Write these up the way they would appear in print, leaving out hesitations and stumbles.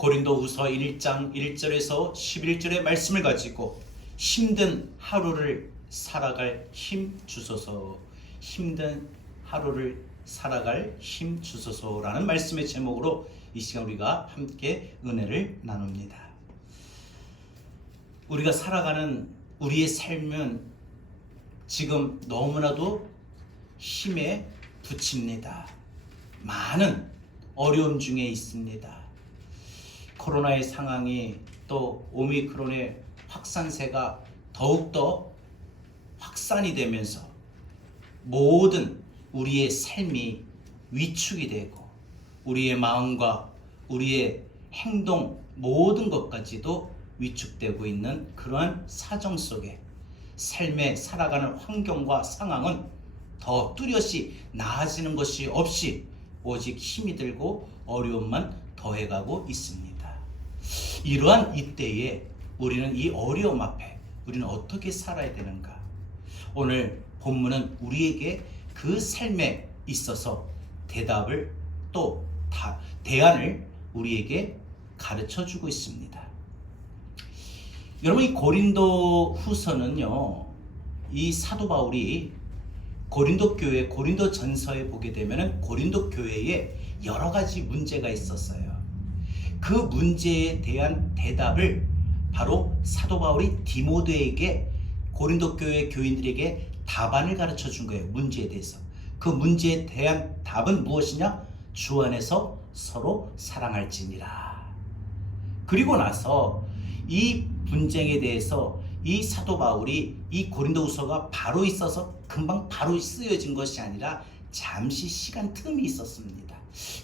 고린도후서 1장 1절에서 11절의 말씀을 가지고 힘든 하루를 살아갈 힘 주소서, 힘든 하루를 살아갈 힘 주소서라는 말씀의 제목으로 이 시간 우리가 함께 은혜를 나눕니다. 우리가 살아가는 우리의 삶은 지금 너무나도 힘에 부칩니다. 많은 어려움 중에 있습니다. 코로나의 상황이 또 오미크론의 확산세가 더욱더 확산이 되면서 모든 우리의 삶이 위축이 되고 우리의 마음과 우리의 행동 모든 것까지도 위축되고 있는 그러한 사정 속에 삶에 살아가는 환경과 상황은 더 뚜렷이 나아지는 것이 없이 오직 힘이 들고 어려움만 더해가고 있습니다. 이러한 이때에 우리는 이 어려움 앞에 우리는 어떻게 살아야 되는가? 오늘 본문은 우리에게 그 삶에 있어서 대답을 또 대안을 우리에게 가르쳐 주고 있습니다. 여러분, 이 고린도 후서는요, 이 사도 바울이 고린도 교회, 고린도 전서에 보게 되면은 고린도 교회에 여러 가지 문제가 있었어요. 그 문제에 대한 대답을 바로 사도 바울이 디모데에게 고린도 교회 교인들에게 답안을 가르쳐 준 거예요. 문제에 대해서. 그 문제에 대한 답은 무엇이냐? 주 안에서 서로 사랑할지니라. 그리고 나서 이 분쟁에 대해서 이 사도 바울이 이 고린도후서가 바로 있어서 금방 바로 쓰여진 것이 아니라 잠시 시간 틈이 있었습니다.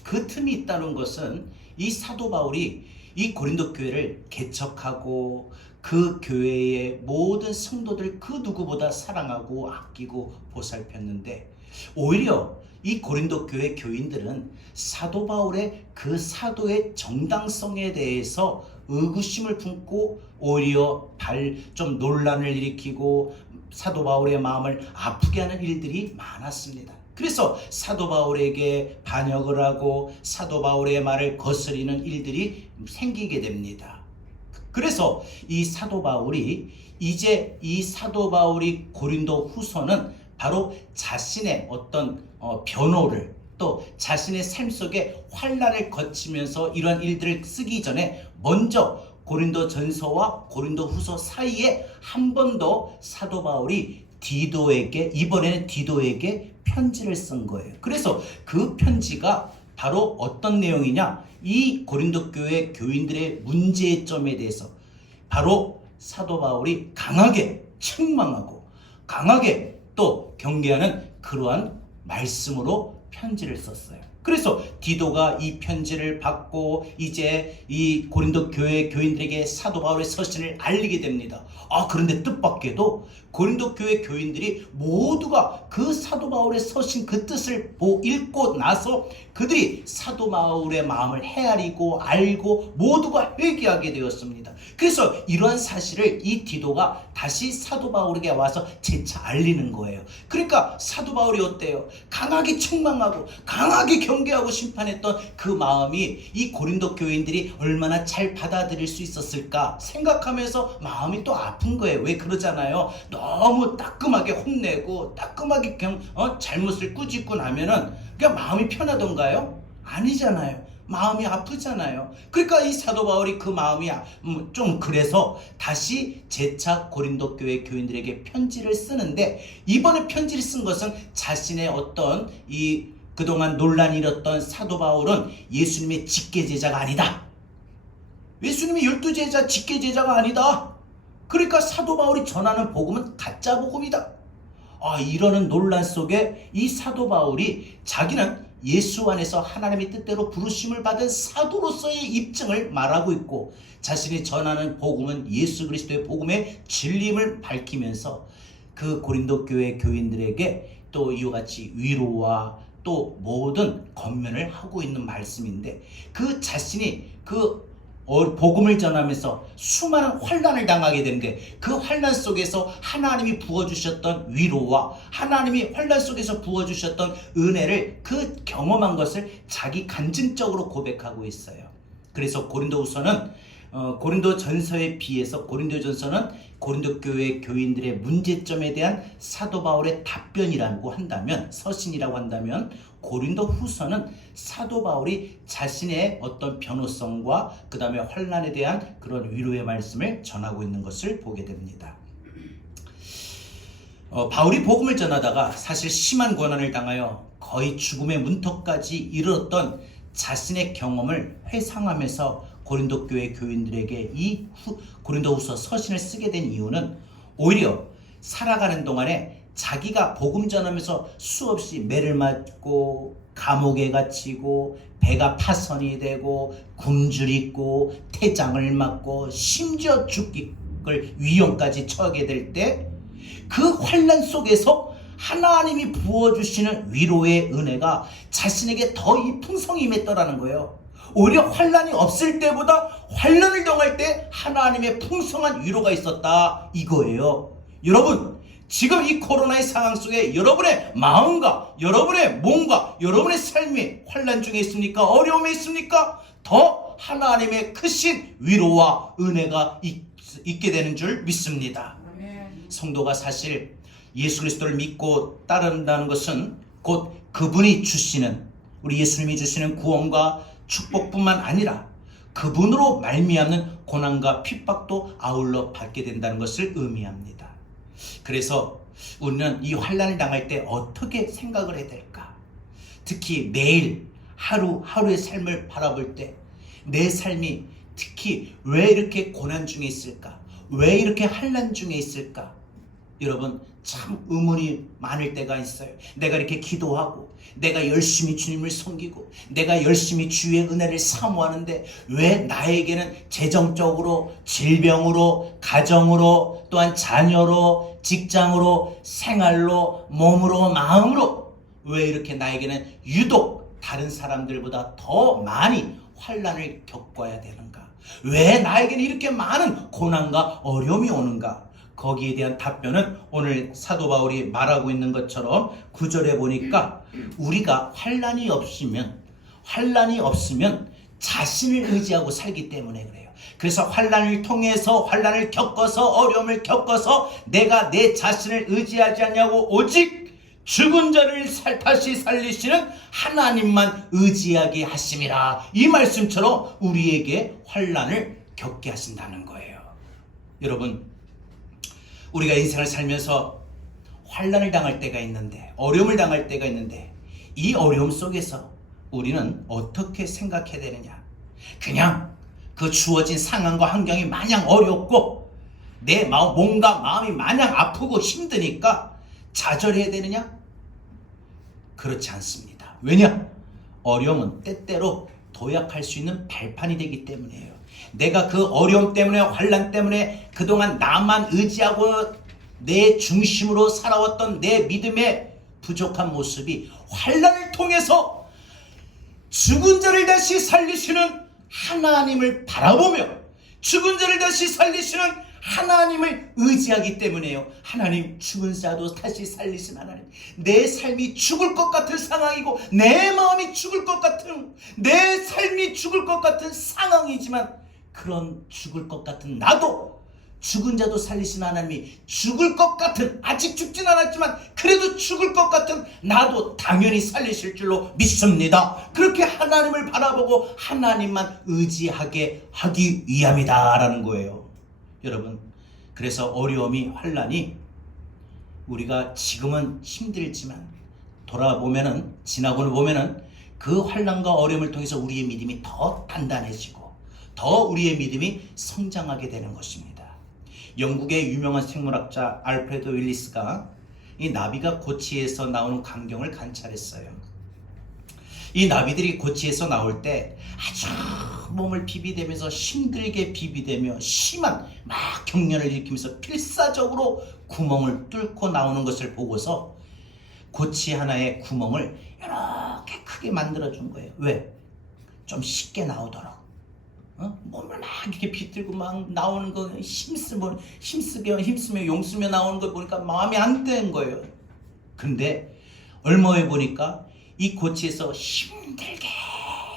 그 틈이 있다는 것은 이 사도 바울이 이 고린도 교회를 개척하고 그 교회의 모든 성도들 그 누구보다 사랑하고 아끼고 보살폈는데, 오히려 이 고린도 교회 교인들은 사도 바울의 그 사도의 정당성에 대해서 의구심을 품고 오히려 좀 논란을 일으키고 사도 바울의 마음을 아프게 하는 일들이 많았습니다. 그래서 사도 바울에게 반역을 하고 사도 바울의 말을 거스리는 일들이 생기게 됩니다. 그래서 이 사도 바울이 이제 이 사도 바울이 고린도 후서는 바로 자신의 어떤 변호를 또 자신의 삶 속에 환난을 거치면서 이러한 일들을 쓰기 전에 먼저 고린도 전서와 고린도 후서 사이에 한 번 더 사도 바울이 이번에는 디도에게 편지를 쓴 거예요. 그래서 그 편지가 바로 어떤 내용이냐? 이 고린도 교회 교인들의 문제점에 대해서 바로 사도 바울이 강하게 책망하고 강하게 또 경계하는 그러한 말씀으로 편지를 썼어요. 그래서 디도가 이 편지를 받고 이제 이 고린도 교회 교인들에게 사도 바울의 서신을 알리게 됩니다. 그런데 뜻밖에도 고린도 교회 교인들이 모두가 그 사도 바울의 서신 그 뜻을 읽고 나서 그들이 사도 바울의 마음을 헤아리고 알고 모두가 회개하게 되었습니다. 그래서 이러한 사실을 이 디도가 다시 사도 바울에게 와서 재차 알리는 거예요. 그러니까 사도 바울이 어때요? 강하게 책망하고 강하게 경계하고 심판했던 그 마음이 이 고린도 교인들이 얼마나 잘 받아들일 수 있었을까 생각하면서 마음이 또 아픈 거예요. 왜 그러잖아요. 너무 따끔하게 혼내고 따끔하게 잘못을 꾸짖고 나면은 그냥 마음이 편하던가요? 아니잖아요. 마음이 아프잖아요. 그러니까 이 사도 바울이 그 마음이 좀 그래서 다시 재차 고린도 교회 교인들에게 편지를 쓰는데, 이번에 편지를 쓴 것은 자신의 어떤 그동안 논란이 일었던 사도 바울은 예수님의 직계제자가 아니다. 예수님의 12제자 직계제자가 아니다. 그러니까 사도 바울이 전하는 복음은 가짜 복음이다. 이러는 논란 속에 이 사도 바울이 자기는 예수 안에서 하나님의 뜻대로 부르심을 받은 사도로서의 입증을 말하고 있고, 자신이 전하는 복음은 예수 그리스도의 복음의 진리임을 밝히면서 그 고린도 교회 교인들에게 또 이와 같이 위로와 또 모든 권면을 하고 있는 말씀인데, 그 자신이 그 복음을 전하면서 수많은 환난을 당하게 되는데, 그 환난 속에서 하나님이 부어주셨던 위로와 하나님이 환난 속에서 부어주셨던 은혜를 그 경험한 것을 자기 간증적으로 고백하고 있어요. 그래서 고린도전서에 비해서 고린도전서는 고린도 교회 교인들의 문제점에 대한 사도 바울의 답변이라고 한다면, 서신이라고 한다면, 고린도후서는 사도 바울이 자신의 어떤 변호성과 그 다음에 환난에 대한 그런 위로의 말씀을 전하고 있는 것을 보게 됩니다. 바울이 복음을 전하다가 사실 심한 고난을 당하여 거의 죽음의 문턱까지 이르렀던 자신의 경험을 회상하면서 고린도 교회 교인들에게 이 고린도후서 서신을 쓰게 된 이유는 오히려 살아가는 동안에 자기가 복음 전하면서 수없이 매를 맞고 감옥에 갇히고 배가 파선이 되고 굶주리 있고 태장을 맞고 심지어 죽을 위험까지 처하게 될 때 그 환난 속에서 하나님이 부어주시는 위로의 은혜가 자신에게 더 이 풍성히 임했더라는 거예요. 오히려 환난이 없을 때보다 환난을 당할 때 하나님의 풍성한 위로가 있었다 이거예요. 여러분, 지금 이 코로나의 상황 속에 여러분의 마음과 여러분의 몸과 여러분의 삶이 환난 중에 있습니까? 어려움에 있습니까? 더 하나님의 크신 위로와 은혜가 있게 되는 줄 믿습니다. 성도가 사실 예수 그리스도를 믿고 따른다는 것은 곧 그분이 주시는, 우리 예수님이 주시는 구원과 축복뿐만 아니라 그분으로 말미암는 고난과 핍박도 아울러 받게 된다는 것을 의미합니다. 그래서 우리는 이 환난을 당할 때 어떻게 생각을 해야 될까? 특히 매일 하루하루의 삶을 바라볼 때 내 삶이 특히 왜 이렇게 고난 중에 있을까? 왜 이렇게 환난 중에 있을까? 여러분, 참 의문이 많을 때가 있어요. 내가 이렇게 기도하고 내가 열심히 주님을 섬기고 내가 열심히 주의 은혜를 사모하는데 왜 나에게는 재정적으로, 질병으로, 가정으로, 또한 자녀로, 직장으로, 생활로, 몸으로, 마음으로 왜 이렇게 나에게는 유독 다른 사람들보다 더 많이 환난을 겪어야 되는가? 왜 나에게는 이렇게 많은 고난과 어려움이 오는가? 거기에 대한 답변은 오늘 사도 바울이 말하고 있는 것처럼 9절에 보니까 우리가 환난이 없으면 자신을 의지하고 살기 때문에 그래요. 그래서 환난을 통해서, 환난을 겪어서, 어려움을 겪어서 내가 내 자신을 의지하지 않냐고 오직 죽은 자를 다시 살리시는 하나님만 의지하게 하심이라. 이 말씀처럼 우리에게 환난을 겪게 하신다는 거예요. 여러분, 우리가 인생을 살면서 환난을 당할 때가 있는데, 어려움을 당할 때가 있는데, 이 어려움 속에서 우리는 어떻게 생각해야 되느냐? 그냥 그 주어진 상황과 환경이 마냥 어렵고 내 몸과 마음이 마냥 아프고 힘드니까 좌절해야 되느냐? 그렇지 않습니다. 왜냐? 어려움은 때때로 도약할 수 있는 발판이 되기 때문이에요. 내가 그 어려움 때문에, 환난 때문에 그동안 나만 의지하고 내 중심으로 살아왔던 내 믿음의 부족한 모습이 환난을 통해서 죽은 자를 다시 살리시는 하나님을 바라보며 죽은 자를 다시 살리시는 하나님을 의지하기 때문에요. 하나님, 죽은 자도 다시 살리신 하나님. 내 삶이 죽을 것 같은 상황이고 내 마음이 죽을 것 같은, 내 삶이 죽을 것 같은 상황이지만 그런 죽을 것 같은 나도, 죽은 자도 살리신 하나님이 죽을 것 같은, 아직 죽진 않았지만 그래도 죽을 것 같은 나도 당연히 살리실 줄로 믿습니다. 그렇게 하나님을 바라보고 하나님만 의지하게 하기 위함이다 라는 거예요. 여러분, 그래서 어려움이, 환난이 우리가 지금은 힘들지만 돌아보면은, 지나고 보면은 그 환난과 어려움을 통해서 우리의 믿음이 더 단단해지고 더 우리의 믿음이 성장하게 되는 것입니다. 영국의 유명한 생물학자 알프레드 윌리스가 이 나비가 고치에서 나오는 광경을 관찰했어요. 이 나비들이 고치에서 나올 때 아주 몸을 비비대면서 힘들게 비비대며 심한 막 경련을 일으키면서 필사적으로 구멍을 뚫고 나오는 것을 보고서 고치 하나의 구멍을 이렇게 크게 만들어준 거예요. 왜? 좀 쉽게 나오도록. 몸을 막 이렇게 비틀고 막 나오는 거 힘쓰며 용쓰며 나오는 거 보니까 마음이 안 드는 거예요. 근데 얼마 후에 보니까 이 고치에서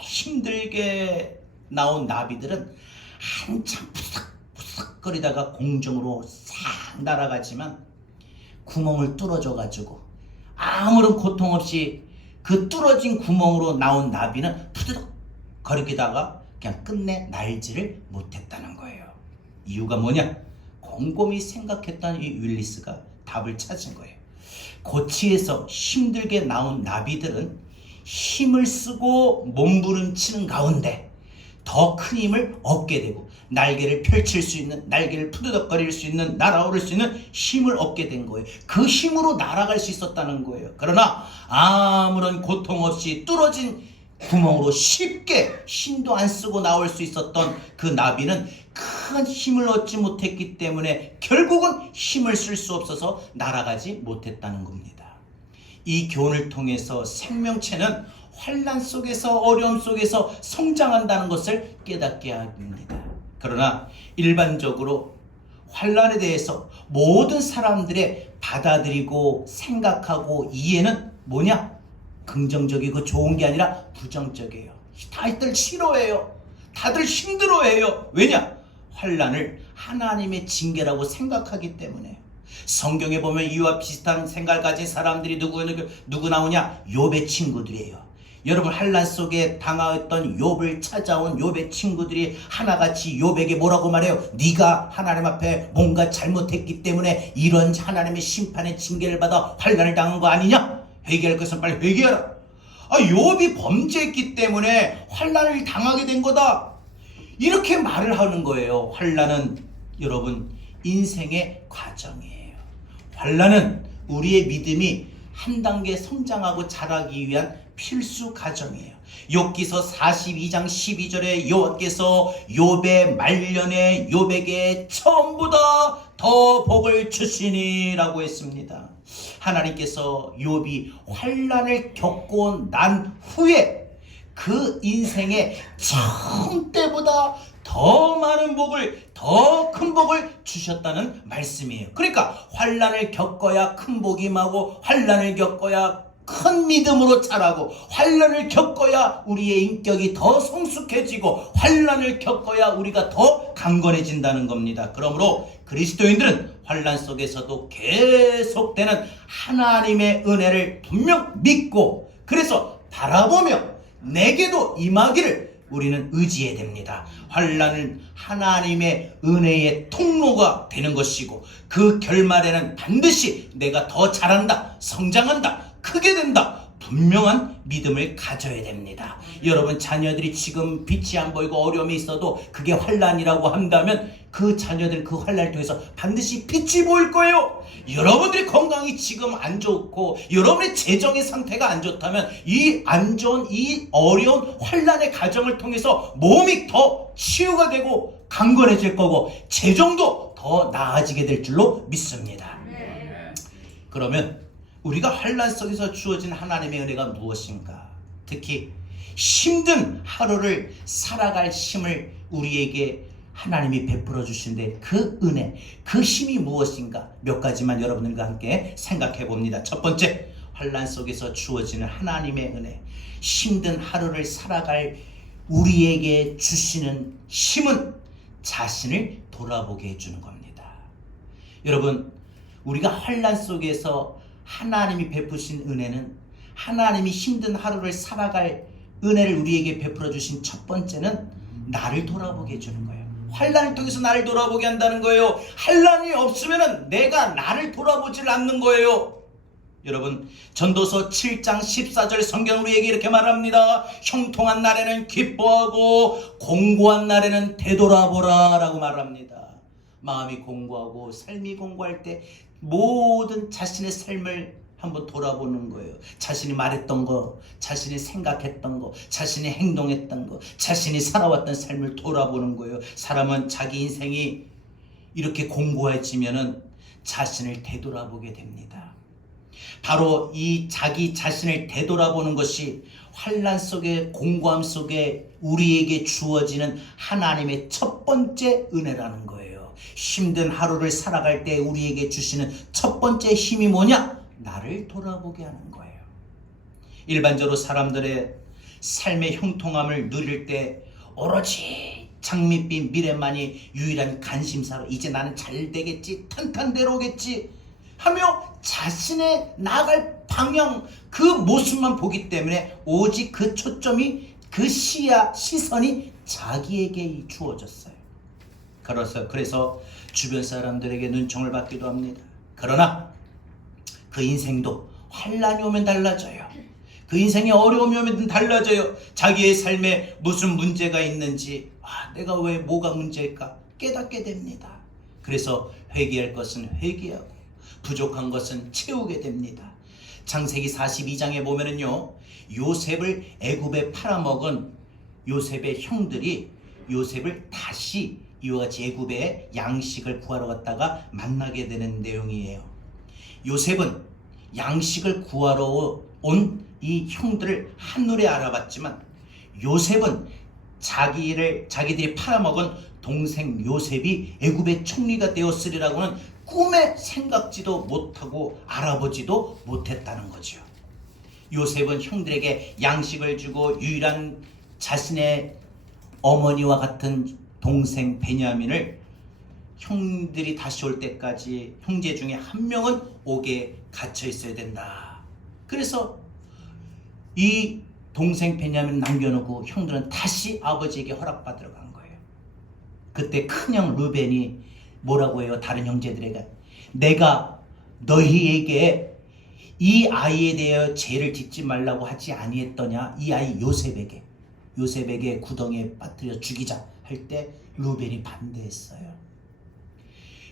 힘들게 나온 나비들은 한참 푸석푸석거리다가 공중으로 싹 날아가지만 구멍을 뚫어줘가지고 아무런 고통 없이 그 뚫어진 구멍으로 나온 나비는 푸드덕 거리다가 그냥 끝내 날지를 못했다는 거예요. 이유가 뭐냐? 곰곰이 생각했던 이 윌리스가 답을 찾은 거예요. 고치에서 힘들게 나온 나비들은 힘을 쓰고 몸부림치는 가운데 더 큰 힘을 얻게 되고 날개를 펼칠 수 있는, 날개를 푸드덕거릴 수 있는, 날아오를 수 있는 힘을 얻게 된 거예요. 그 힘으로 날아갈 수 있었다는 거예요. 그러나 아무런 고통 없이 뚫어진 구멍으로 쉽게 힘도 안 쓰고 나올 수 있었던 그 나비는 큰 힘을 얻지 못했기 때문에 결국은 힘을 쓸 수 없어서 날아가지 못했다는 겁니다. 이 교훈을 통해서 생명체는 환난 속에서, 어려움 속에서 성장한다는 것을 깨닫게 합니다. 그러나 일반적으로 환난에 대해서 모든 사람들의 받아들이고 생각하고 이해는 뭐냐? 긍정적이고 좋은 게 아니라 부정적이에요. 다들 싫어해요. 다들 힘들어해요. 왜냐? 환난을 하나님의 징계라고 생각하기 때문에. 성경에 보면 이와 비슷한 생각을 가진 사람들이 누구 나오냐? 욥의 친구들이에요. 여러분, 환난 속에 당하였던 욥을 찾아온 욥의 친구들이 하나같이 욥에게 뭐라고 말해요? 네가 하나님 앞에 뭔가 잘못했기 때문에 이런 하나님의 심판의 징계를 받아 환난을 당한 거 아니냐? 회개할 것은 빨리 회개하라. 욥이 범죄했기 때문에 환난을 당하게 된 거다. 이렇게 말을 하는 거예요. 환난은 여러분 인생의 과정이에요. 환난은 우리의 믿음이 한 단계 성장하고 자라기 위한 필수 과정이에요. 욥기서 42장 12절에 여호와께서 욥의 말년에 욥에게 처음보다 더 복을 주시니라고 했습니다. 하나님께서 욥이 환난을 겪고 난 후에 그 인생의 처음 때보다 더 많은 복을, 더 큰 복을 주셨다는 말씀이에요. 그러니까 환난을 겪어야 큰 복이 임하고, 환난을 겪어야 큰 믿음으로 자라고, 환난을 겪어야 우리의 인격이 더 성숙해지고, 환난을 겪어야 우리가 더 강건해진다는 겁니다. 그러므로 그리스도인들은 환난 속에서도 계속되는 하나님의 은혜를 분명 믿고, 그래서 바라보며 내게도 임하기를 우리는 의지해야 됩니다. 환난은 하나님의 은혜의 통로가 되는 것이고, 그 결말에는 반드시 내가 더 잘한다, 성장한다, 크게 된다, 분명한 믿음을 가져야 됩니다. 여러분, 자녀들이 지금 빛이 안 보이고 어려움이 있어도 그게 환난이라고 한다면 그 자녀들은 그 환난을 통해서 반드시 빛이 보일 거예요. 여러분들이 건강이 지금 안 좋고 여러분의 재정의 상태가 안 좋다면 이 안 좋은, 이 어려운 환난의 과정을 통해서 몸이 더 치유가 되고 강건해질 거고 재정도 더 나아지게 될 줄로 믿습니다. 그러면 우리가 환난 속에서 주어진 하나님의 은혜가 무엇인가? 특히 힘든 하루를 살아갈 힘을 우리에게 하나님이 베풀어 주신데 그 은혜, 그 힘이 무엇인가? 몇 가지만 여러분들과 함께 생각해 봅니다. 첫 번째, 환난 속에서 주어지는 하나님의 은혜. 힘든 하루를 살아갈 우리에게 주시는 힘은 자신을 돌아보게 해주는 겁니다. 여러분, 우리가 환난 속에서 하나님이 베푸신 은혜는, 하나님이 힘든 하루를 살아갈 은혜를 우리에게 베풀어 주신 첫 번째는 나를 돌아보게 해주는 거예요. 환난을 통해서 나를 돌아보게 한다는 거예요. 환난이 없으면 내가 나를 돌아보질 않는 거예요. 여러분, 전도서 7장 14절 성경 우리에게 이렇게 말합니다. 형통한 날에는 기뻐하고 공고한 날에는 되돌아보라 라고 말합니다. 마음이 공고하고 삶이 공고할 때 모든 자신의 삶을 한번 돌아보는 거예요. 자신이 말했던 거, 자신이 생각했던 거, 자신이 행동했던 거, 자신이 살아왔던 삶을 돌아보는 거예요. 사람은 자기 인생이 이렇게 공고해지면은 자신을 되돌아보게 됩니다. 바로 이 자기 자신을 되돌아보는 것이 환난 속에, 공고함 속에 우리에게 주어지는 하나님의 첫 번째 은혜라는 거예요. 힘든 하루를 살아갈 때 우리에게 주시는 첫 번째 힘이 뭐냐? 나를 돌아보게 하는 거예요. 일반적으로 사람들의 삶의 형통함을 누릴 때 오로지 장밋빛 미래만이 유일한 관심사로 이제 나는 잘 되겠지, 탄탄대로겠지 하며 자신의 나아갈 방향, 그 모습만 보기 때문에 오직 그 초점이, 그 시선이 자기에게 주어졌어요. 그래서 주변 사람들에게 눈총을 받기도 합니다. 그러나 그 인생도 환란이 오면 달라져요. 그 인생에 어려움이 오면 달라져요. 자기의 삶에 무슨 문제가 있는지, 내가 왜 뭐가 문제일까 깨닫게 됩니다. 그래서 회개할 것은 회개하고 부족한 것은 채우게 됩니다. 창세기 42장에 보면은요, 요셉을 애굽에 팔아먹은 요셉의 형들이 요셉을 다시 이와 같이 애굽에 양식을 구하러 갔다가 만나게 되는 내용이에요. 요셉은 양식을 구하러 온 이 형들을 한눈에 알아봤지만 요셉은 자기들이 팔아먹은 동생 요셉이 애굽의 총리가 되었으리라고는 꿈에 생각지도 못하고 알아보지도 못했다는 거죠. 요셉은 형들에게 양식을 주고 유일한 자신의 어머니와 같은 동생 베냐민을 형들이 다시 올 때까지 형제 중에 한 명은 옥에 갇혀 있어야 된다. 그래서 이 동생 베냐민 남겨놓고 형들은 다시 아버지에게 허락받으러 간 거예요. 그때 큰형 르벤이 뭐라고 해요? 다른 형제들에게, 내가 너희에게 이 아이에 대하여 죄를 짓지 말라고 하지 아니했더냐? 이 아이 요셉에게 구덩이에 빠뜨려 죽이자 할 때 르벤이 반대했어요.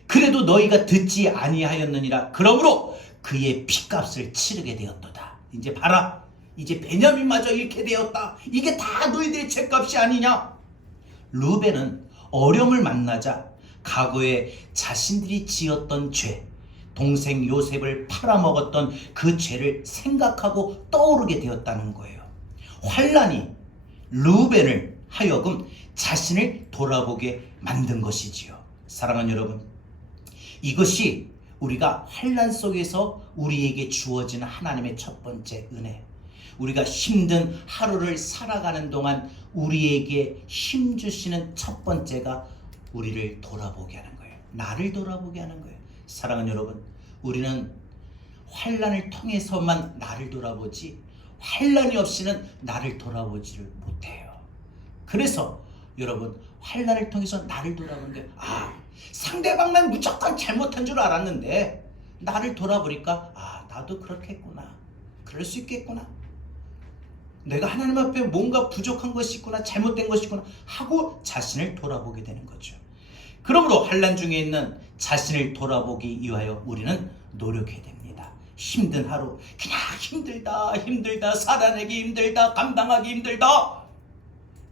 그래도 너희가 듣지 아니하였느니라. 그러므로 그의 피값을 치르게 되었도다. 이제 봐라, 이제 베냐민마저 잃게 되었다. 이게 다 너희들의 죄값이 아니냐? 르벤은 어려움을 만나자 과거에 자신들이 지었던 죄, 동생 요셉을 팔아먹었던 그 죄를 생각하고 떠오르게 되었다는 거예요. 환란이 르벤을 하여금 자신을 돌아보게 만든 것이지요. 사랑하는 여러분, 이것이 우리가 환란 속에서 우리에게 주어지는 하나님의 첫 번째 은혜. 우리가 힘든 하루를 살아가는 동안 우리에게 힘 주시는 첫 번째가 우리를 돌아보게 하는 거예요. 나를 돌아보게 하는 거예요. 사랑하는 여러분, 우리는 환란을 통해서만 나를 돌아보지 환란이 없이는 나를 돌아보지를 못해요. 그래서 여러분, 환란을 통해서 나를 돌아보는데, 상대방만 무조건 잘못한 줄 알았는데 나를 돌아보니까 나도 그렇겠구나, 그럴 수 있겠구나, 내가 하나님 앞에 뭔가 부족한 것이 있구나, 잘못된 것이 있구나 하고 자신을 돌아보게 되는 거죠. 그러므로 환란 중에 있는 자신을 돌아보기 위하여 우리는 노력해야 됩니다. 힘든 하루, 그냥 힘들다, 살아내기 힘들다, 감당하기 힘들다,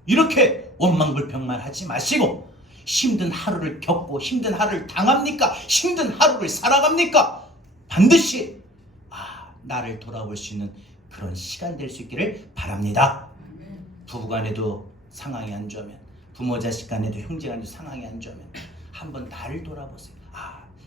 이렇게 원망불평만 하지 마시고, 힘든 하루를 겪고 힘든 하루를 당합니까? 힘든 하루를 살아갑니까? 반드시 나를 돌아볼 수 있는 그런 시간 될 수 있기를 바랍니다. 부부간에도 상황이 안 좋으면, 부모 자식 간에도 형제 간에도 상황이 안 좋으면 한번 나를 돌아보세요.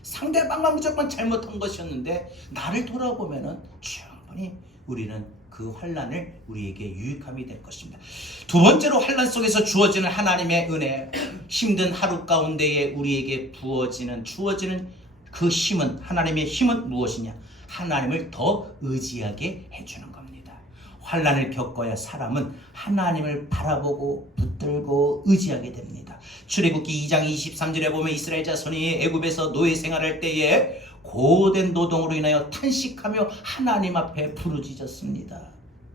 상대방만 무조건 잘못한 것이었는데 나를 돌아보면은 충분히 우리는 그 환란을 우리에게 유익함이 될 것입니다. 두 번째로, 환란 속에서 주어지는 하나님의 은혜, 힘든 하루 가운데에 우리에게 주어지는 그 힘은, 하나님의 힘은 무엇이냐? 하나님을 더 의지하게 해주는 겁니다. 환란을 겪어야 사람은 하나님을 바라보고 붙들고 의지하게 됩니다. 출애굽기 2장 23절에 보면 이스라엘 자손이 애굽에서 노예 생활할 때에 고된 노동으로 인하여 탄식하며 하나님 앞에 부르짖었습니다.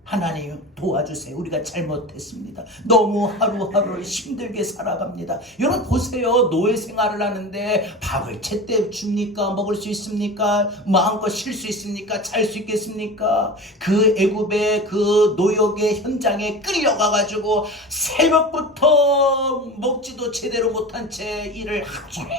하나님 도와주세요. 우리가 잘못했습니다. 너무 하루하루를 힘들게 살아갑니다. 여러분 보세요. 노예 생활을 하는데 밥을 제때 줍니까? 먹을 수 있습니까? 마음껏 쉴 수 있습니까? 잘 수 있겠습니까? 그 애굽의 그 노역의 현장에 끌려가가지고 새벽부터 먹지도 제대로 못한 채 일을 하루 종일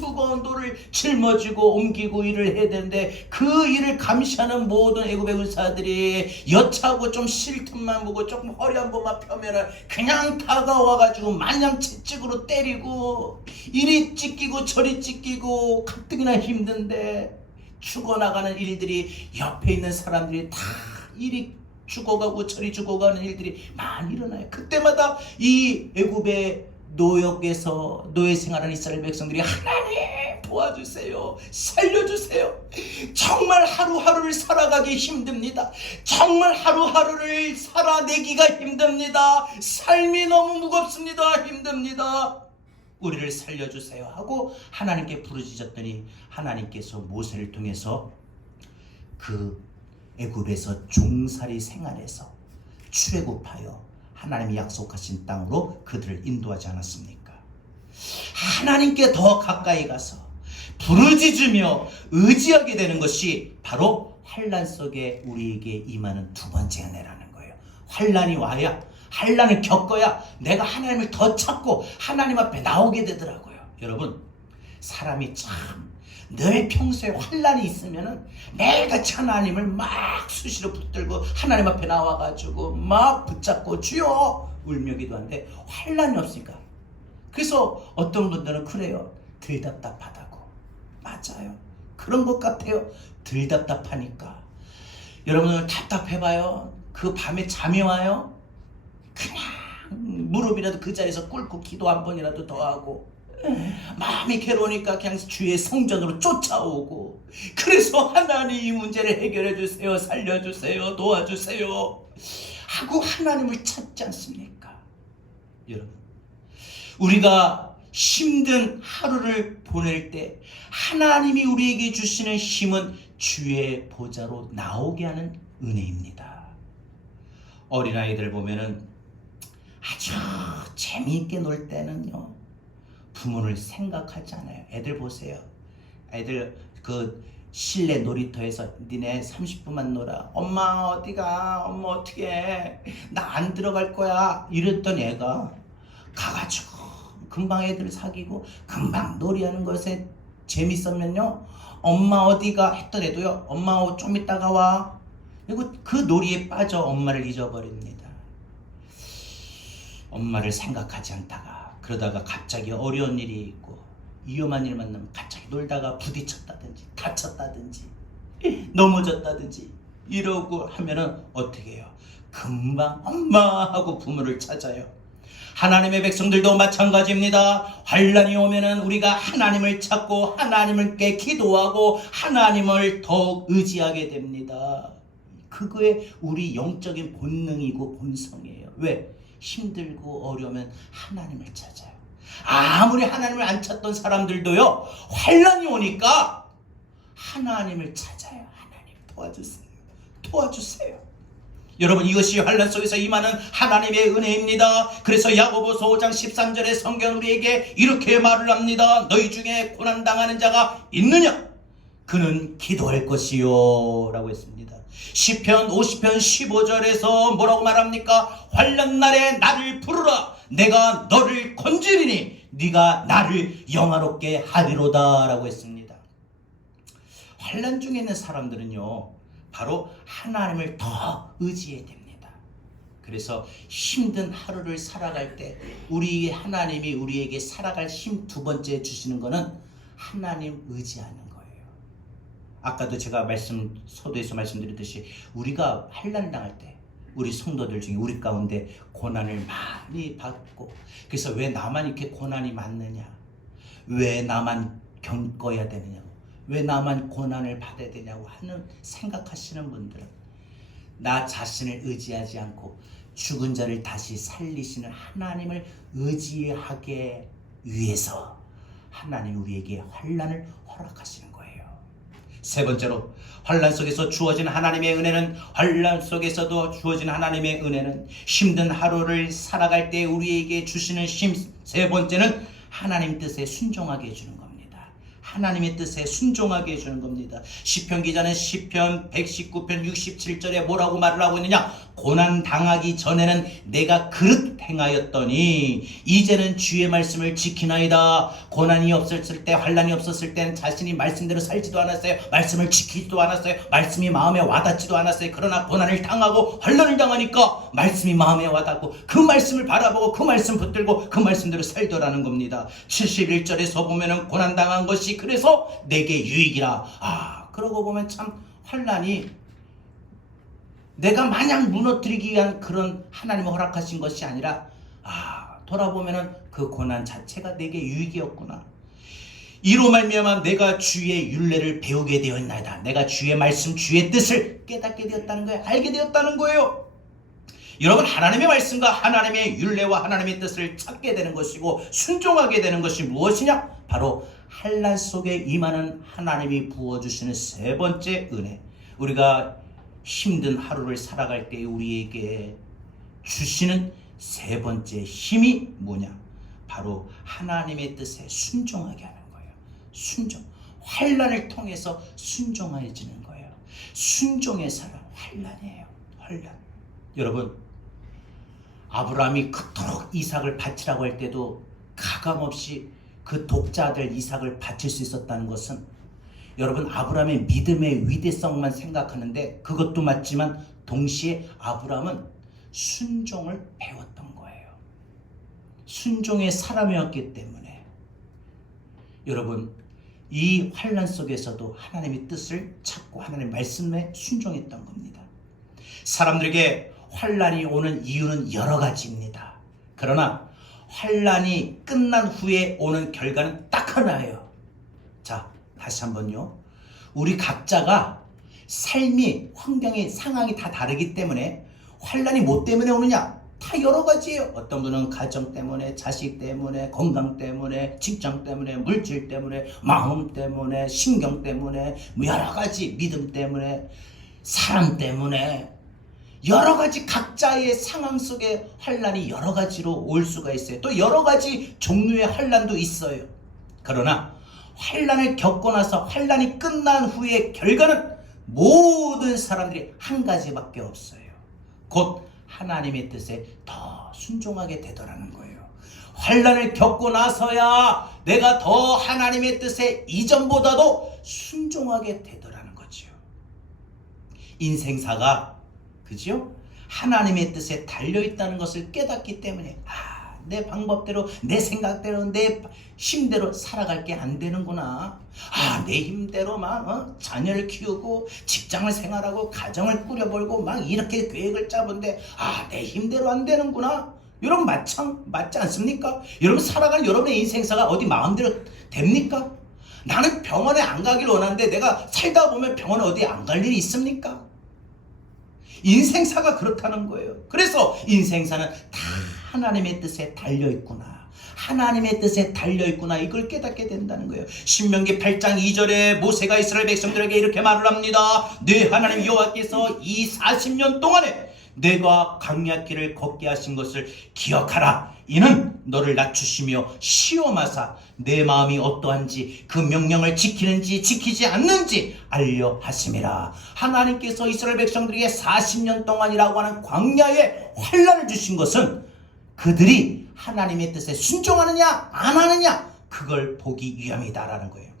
무거운 돌을 짊어지고 옮기고 일을 해야 되는데, 그 일을 감시하는 모든 애굽의 의사들이 여차하고 좀 쉴 틈만 보고 조금 허리 한 번만 펴면은 그냥 다가와가지고 마냥 채찍으로 때리고, 이리 찢기고 저리 찢기고 가뜩이나 힘든데 죽어나가는 일들이 옆에 있는 사람들이 다 이리 죽어가고 저리 죽어가는 일들이 많이 일어나요. 그때마다 이 애굽의 노역에서 노예 생활하는 이스라엘 백성들이 하나님 도와주세요, 살려주세요. 정말 하루하루를 살아가기 힘듭니다. 정말 하루하루를 살아내기가 힘듭니다. 삶이 너무 무겁습니다. 힘듭니다. 우리를 살려주세요 하고 하나님께 부르짖었더니 하나님께서 모세를 통해서 그 애굽에서 종살이 생활에서 출애굽하여 하나님이 약속하신 땅으로 그들을 인도하지 않았습니까? 하나님께 더 가까이 가서 부르짖으며 의지하게 되는 것이 바로 환난 속에 우리에게 임하는 두 번째 은혜라는 거예요. 환난이 와야, 환난을 겪어야 내가 하나님을 더 찾고 하나님 앞에 나오게 되더라고요. 여러분, 사람이 참 늘 평소에 환난이 있으면은 매일같이 하나님을 막 수시로 붙들고 하나님 앞에 나와가지고 막 붙잡고 주여 울며 기도하는데 환난이 없으니까. 그래서 어떤 분들은 그래요. 덜 답답하다고. 맞아요. 그런 것 같아요. 덜 답답하니까. 여러분들 답답해봐요. 그 밤에 잠이 와요. 그냥 무릎이라도 그 자리에서 꿇고 기도 한 번이라도 더 하고, 마음이 괴로우니까 그냥 주의 성전으로 쫓아오고, 그래서 하나님 이 문제를 해결해 주세요, 살려주세요, 도와주세요 하고 하나님을 찾지 않습니까? 여러분, 우리가 힘든 하루를 보낼 때 하나님이 우리에게 주시는 힘은 주의 보좌로 나오게 하는 은혜입니다. 어린아이들 보면은 아주 재미있게 놀 때는요, 부모를 생각하지 않아요. 애들 보세요. 애들 그 실내 놀이터에서 니네 30분만 놀아. 엄마 어디가? 엄마 어떻게 해? 나 안 들어갈 거야. 이랬던 애가 가가지고 금방 애들 사귀고 금방 놀이하는 것에 재밌었면요, 엄마 어디가? 했던 애도요, 엄마 좀 이따가 와. 그리고 그 놀이에 빠져 엄마를 잊어버립니다. 엄마를 생각하지 않다가 그러다가 갑자기 어려운 일이 있고 위험한 일 만나면 갑자기 놀다가 부딪혔다든지 다쳤다든지 넘어졌다든지 이러고 하면은 어떻게 해요? 금방 엄마 하고 부모를 찾아요. 하나님의 백성들도 마찬가지입니다. 환난이 오면은 우리가 하나님을 찾고 하나님께 기도하고 하나님을 더욱 의지하게 됩니다. 그거에 우리 영적인 본능이고 본성이에요. 왜? 힘들고 어려우면 하나님을 찾아요. 아무리 하나님을 안 찾던 사람들도요, 환난이 오니까 하나님을 찾아요. 하나님 도와주세요, 도와주세요. 여러분, 이것이 환난 속에서 임하는 하나님의 은혜입니다. 그래서 야고보서 5장 13절에 성경 우리에게 이렇게 말을 합니다. 너희 중에 고난당하는 자가 있느냐? 그는 기도할 것이요 라고 했습니다. 시편 50편 15절에서 뭐라고 말합니까? 환난 날에 나를 부르라. 내가 너를 건지리니 네가 나를 영화롭게 하리로다 라고 했습니다. 환난 중에 있는 사람들은요, 바로 하나님을 더 의지해야 됩니다. 그래서 힘든 하루를 살아갈 때 우리 하나님이 우리에게 살아갈 힘 두 번째 주시는 거는 하나님 의지하는 거예요. 아까도 제가 서두에서 말씀드렸듯이 우리가 환난 당할 때 우리 성도들 중에 우리 가운데 고난을 많이 받고, 그래서 왜 나만 이렇게 고난이 많느냐, 왜 나만 겪어야 되느냐고, 왜 나만 고난을 받아야 되냐고 하는 생각하시는 분들은 나 자신을 의지하지 않고 죽은 자를 다시 살리시는 하나님을 의지하게 위해서 하나님 우리에게 환난을 허락하시는 거예요. 세 번째로, 환난 속에서 주어진 하나님의 은혜는, 환난 속에서도 주어진 하나님의 은혜는 힘든 하루를 살아갈 때 우리에게 주시는 힘. 세 번째는 하나님 뜻에 순종하게 해주는 겁니다. 하나님의 뜻에 순종하게 해주는 겁니다. 시편 기자는 시편 119편 67절에 뭐라고 말을 하고 있느냐? 고난 당하기 전에는 내가 그릇 행하였더니 이제는 주의 말씀을 지키나이다. 고난이 없었을 때, 환난이 없었을 때는 자신이 말씀대로 살지도 않았어요. 말씀을 지키지도 않았어요. 말씀이 마음에 와닿지도 않았어요. 그러나 고난을 당하고 환난을 당하니까 말씀이 마음에 와닿고 그 말씀을 바라보고 그 말씀 붙들고 그 말씀대로 살더라는 겁니다. 71절에서 보면은 고난 당한 것이 그래서 내게 유익이라. 그러고 보면 참 환난이 내가 마냥 무너뜨리기 위한 그런 하나님이 허락하신 것이 아니라 돌아보면은 그 고난 자체가 내게 유익이었구나. 이로 말미암아 내가 주의 율례를 배우게 되었나이다. 내가 주의 말씀, 주의 뜻을 깨닫게 되었다는 거예요. 알게 되었다는 거예요. 여러분, 하나님의 말씀과 하나님의 율례와 하나님의 뜻을 찾게 되는 것이고 순종하게 되는 것이 무엇이냐? 바로 환난 속에 임하는 하나님이 부어주시는 세 번째 은혜. 우리가 힘든 하루를 살아갈 때 우리에게 주시는 세 번째 힘이 뭐냐? 바로 하나님의 뜻에 순종하게 하는 거예요. 순종. 환난을 통해서 순종해지는 거예요. 순종의 사랑, 환난이에요. 환난. 여러분, 아브라함이 그토록 이삭을 바치라고 할 때도 가감없이 그 독자들 이삭을 바칠 수 있었다는 것은, 여러분, 아브라함의 믿음의 위대성만 생각하는데 그것도 맞지만 동시에 아브라함은 순종을 배웠던 거예요. 순종의 사람이었기 때문에 여러분, 이 환난 속에서도 하나님의 뜻을 찾고 하나님의 말씀에 순종했던 겁니다. 사람들에게 환난이 오는 이유는 여러 가지입니다. 그러나 환난이 끝난 후에 오는 결과는 딱 하나예요. 자, 다시 한번요. 우리 각자가 삶이, 환경이, 상황이 다 다르기 때문에 환난이 뭐 때문에 오느냐? 다 여러 가지예요. 어떤 분은 가정 때문에, 자식 때문에, 건강 때문에, 직장 때문에, 물질 때문에, 마음 때문에, 신경 때문에, 여러 가지, 믿음 때문에, 사람 때문에, 여러 가지 각자의 상황 속에 환난이 여러 가지로 올 수가 있어요. 또 여러 가지 종류의 환난도 있어요. 그러나 환난을 겪고 나서 환난이 끝난 후의 결과는 모든 사람들이 한 가지밖에 없어요. 곧 하나님의 뜻에 더 순종하게 되더라는 거예요. 환난을 겪고 나서야 내가 더 하나님의 뜻에 이전보다도 순종하게 되더라는 거죠. 인생사가, 그죠? 하나님의 뜻에 달려있다는 것을 깨닫기 때문에 내 방법대로, 내 생각대로, 내 힘대로 살아갈 게 안 되는구나. 내 힘대로 막 자녀를 키우고 직장을 생활하고 가정을 꾸려볼고 막 이렇게 계획을 짜본데 내 힘대로 안 되는구나. 여러분, 맞지 않습니까? 여러분, 살아가는 여러분의 인생사가 어디 마음대로 됩니까? 나는 병원에 안 가길 원하는데 내가 살다 보면 병원에 어디 안 갈 일이 있습니까? 인생사가 그렇다는 거예요. 그래서 인생사는 다 하나님의 뜻에 달려있구나. 하나님의 뜻에 달려있구나. 이걸 깨닫게 된다는 거예요. 신명기 8장 2절에 모세가 이스라엘 백성들에게 이렇게 말을 합니다. 네 하나님 여호와께서 이 40년 동안에 내가 광야길을 걷게 하신 것을 기억하라. 이는 너를 낮추시며 시험하사 내 마음이 어떠한지 그 명령을 지키는지 지키지 않는지 알려 하심이라. 하나님께서 이스라엘 백성들에게 40년 동안이라고 하는 광야에 환난을 주신 것은 그들이 하나님의 뜻에 순종하느냐 안 하느냐, 그걸 보기 위함이다라는 거예요.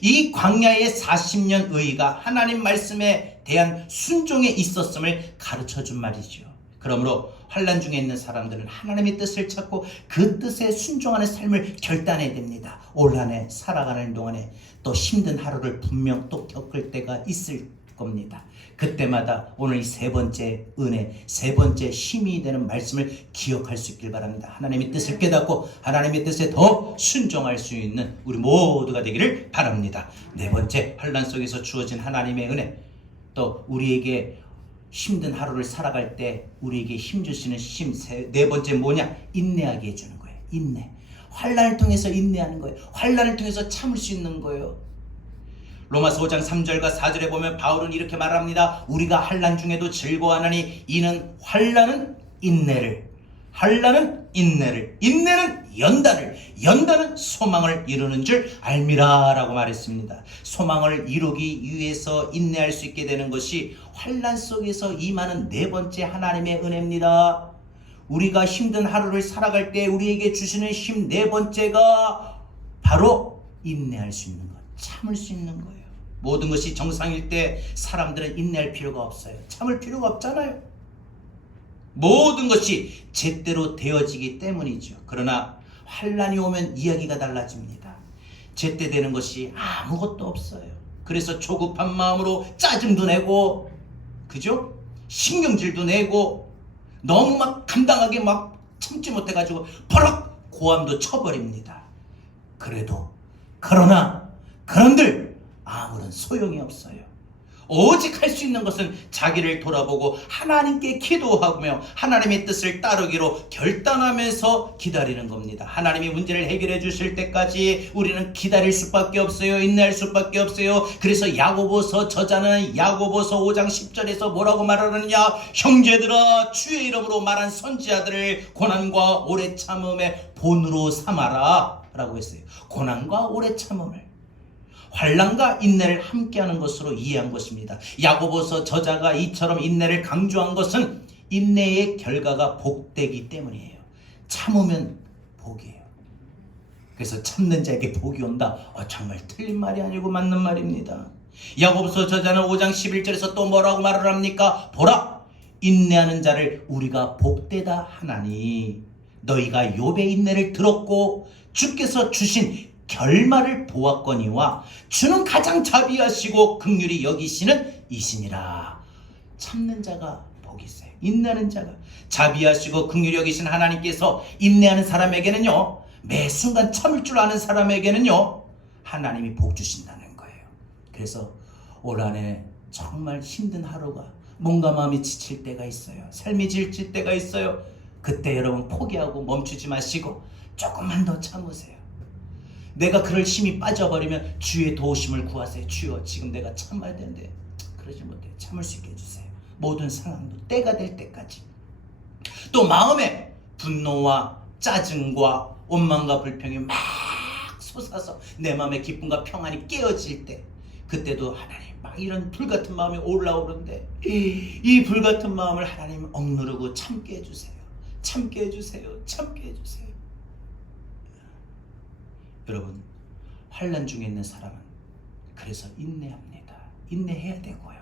이 광야의 40년 의의가 하나님 말씀에 대한 순종에 있었음을 가르쳐준 말이죠. 그러므로 환난 중에 있는 사람들은 하나님의 뜻을 찾고 그 뜻에 순종하는 삶을 결단해야 됩니다. 올 한 해 살아가는 동안에 또 힘든 하루를 분명 또 겪을 때가 있을 겁니다. 그때마다 오늘 이 세 번째 은혜, 세 번째 힘이 되는 말씀을 기억할 수 있길 바랍니다. 하나님의 뜻을 깨닫고 하나님의 뜻에 더 순종할 수 있는 우리 모두가 되기를 바랍니다. 네 번째, 환난 속에서 주어진 하나님의 은혜, 또 우리에게 힘든 하루를 살아갈 때 우리에게 힘 주시는 힘, 네 번째 뭐냐? 인내하게 해주는 거예요. 인내. 환난을 통해서 인내하는 거예요. 환난을 통해서 참을 수 있는 거예요. 로마서 5장 3절과 4절에 보면 바울은 이렇게 말합니다. 우리가 환난 중에도 즐거워하나니 이는 환난은 인내를, 환난은 인내를, 인내는 연단을, 연단은 소망을 이루는 줄 알미라 라고 말했습니다. 소망을 이루기 위해서 인내할 수 있게 되는 것이 환난 속에서 임하는 네 번째 하나님의 은혜입니다. 우리가 힘든 하루를 살아갈 때 우리에게 주시는 힘 네 번째가 바로 인내할 수 있는 것, 참을 수 있는 거예요. 모든 것이 정상일 때 사람들은 인내할 필요가 없어요. 참을 필요가 없잖아요. 모든 것이 제때로 되어지기 때문이죠. 그러나 환난이 오면 이야기가 달라집니다. 제때 되는 것이 아무것도 없어요. 그래서 조급한 마음으로 짜증도 내고, 그죠? 신경질도 내고 너무 막 감당하게 막 참지 못해가지고 버럭 고함도 쳐버립니다. 그런들 아무런 소용이 없어요. 오직 할 수 있는 것은 자기를 돌아보고 하나님께 기도하며 하나님의 뜻을 따르기로 결단하면서 기다리는 겁니다. 하나님이 문제를 해결해 주실 때까지 우리는 기다릴 수밖에 없어요. 인내할 수밖에 없어요. 그래서 야고보서 저자는 야고보서 5장 10절에서 뭐라고 말하느냐? 형제들아, 주의 이름으로 말한 선지자들을 고난과 오래 참음의 본으로 삼아라 라고 했어요. 고난과 오래 참음을, 환난과 인내를 함께하는 것으로 이해한 것입니다. 야고보서 저자가 이처럼 인내를 강조한 것은 인내의 결과가 복되기 때문이에요. 참으면 복이에요. 그래서 참는 자에게 복이 온다. 정말 틀린 말이 아니고 맞는 말입니다. 야고보서 저자는 5장 11절에서 또 뭐라고 말을 합니까? 보라, 인내하는 자를 우리가 복되다 하나니 너희가 욥의 인내를 들었고 주께서 주신 결말을 보았거니와 주는 가장 자비하시고 긍휼히 여기시는 이시니라. 참는 자가 복이 있어요. 인내하는 자가, 자비하시고 긍휼히 여기신 하나님께서 인내하는 사람에게는요, 매 순간 참을 줄 아는 사람에게는요, 하나님이 복 주신다는 거예요. 그래서 올 한해 정말 힘든 하루가, 몸과 마음이 지칠 때가 있어요. 삶이 지칠 때가 있어요. 그때 여러분 포기하고 멈추지 마시고 조금만 더 참으세요. 내가 그럴 힘이 빠져버리면 주의 도우심을 구하세요. 주여, 지금 내가 참아야 되는데 그러지 못해요. 참을 수 있게 해주세요. 모든 상황도 때가 될 때까지. 또 마음에 분노와 짜증과 원망과 불평이 막 솟아서 내 마음의 기쁨과 평안이 깨어질 때, 그때도 하나님 막 이런 불같은 마음이 올라오는데 이 불같은 마음을 하나님 억누르고 참게 해주세요. 참게 해주세요. 참게 해주세요. 여러분, 환난 중에 있는 사람은 그래서 인내합니다. 인내해야 되고요.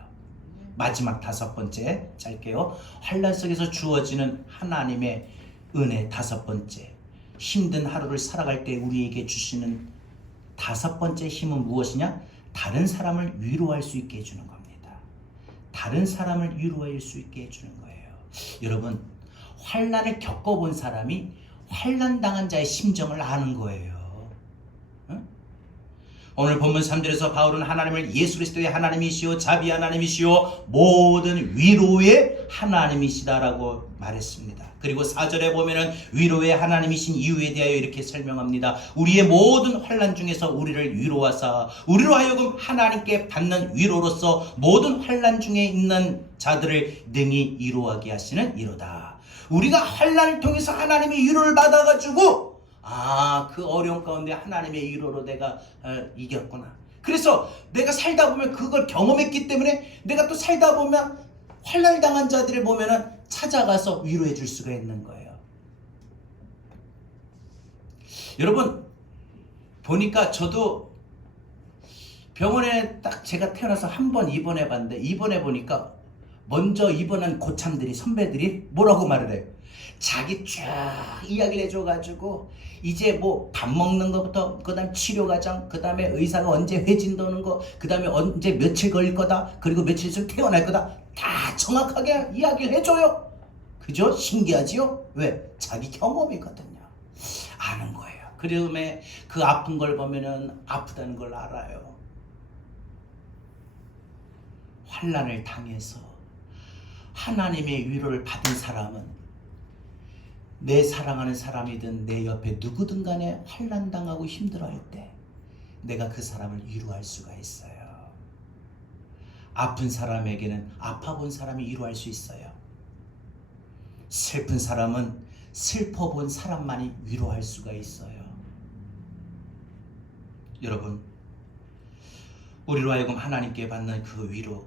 마지막 5번째 짧게요. 환난 속에서 주어지는 하나님의 은혜 5번째, 힘든 하루를 살아갈 때 우리에게 주시는 5번째 힘은 무엇이냐? 다른 사람을 위로할 수 있게 해주는 겁니다. 다른 사람을 위로할 수 있게 해주는 거예요. 여러분, 환난을 겪어본 사람이 환난 당한 자의 심정을 아는 거예요. 오늘 본문 3절에서 바울은 하나님을 예수 그리스도의 하나님이시오, 자비 하나님이시오, 모든 위로의 하나님이시다라고 말했습니다. 그리고 4절에 보면은 위로의 하나님이신 이유에 대하여 이렇게 설명합니다. 우리의 모든 환난 중에서 우리를 위로하사 우리로 하여금 하나님께 받는 위로로서 모든 환난 중에 있는 자들을 능히 위로하게 하시는 이로다. 우리가 환난을 통해서 하나님의 위로를 받아가지고 그 어려운 가운데 하나님의 위로로 내가 이겼구나. 그래서 내가 살다 보면 그걸 경험했기 때문에 내가 또 살다 보면 환난을 당한 자들을 보면은 찾아가서 위로해 줄 수가 있는 거예요. 여러분, 보니까 저도 병원에 딱 제가 태어나서 한 번 입원해 봤는데, 입원해 보니까 먼저 입원한 고참들이, 선배들이 뭐라고 말을 해요? 자기 쫙 이야기를 해줘가지고 이제 뭐 밥 먹는 것부터, 그 다음 치료 과정, 그 다음에 의사가 언제 회진 도는 거, 그 다음에 언제 며칠 걸릴 거다, 그리고 며칠 있으면 태어날 거다, 다 정확하게 이야기를 해줘요. 그죠? 신기하지요? 왜? 자기 경험이거든요. 아는 거예요. 그다음에 그 아픈 걸 보면은 아프다는 걸 알아요. 환난을 당해서 하나님의 위로를 받은 사람은 내 사랑하는 사람이든 내 옆에 누구든 간에 환난 당하고 힘들어할 때 내가 그 사람을 위로할 수가 있어요. 아픈 사람에게는 아파본 사람이 위로할 수 있어요. 슬픈 사람은 슬퍼본 사람만이 위로할 수가 있어요. 여러분, 우리로 하여금 하나님께 받는 그 위로,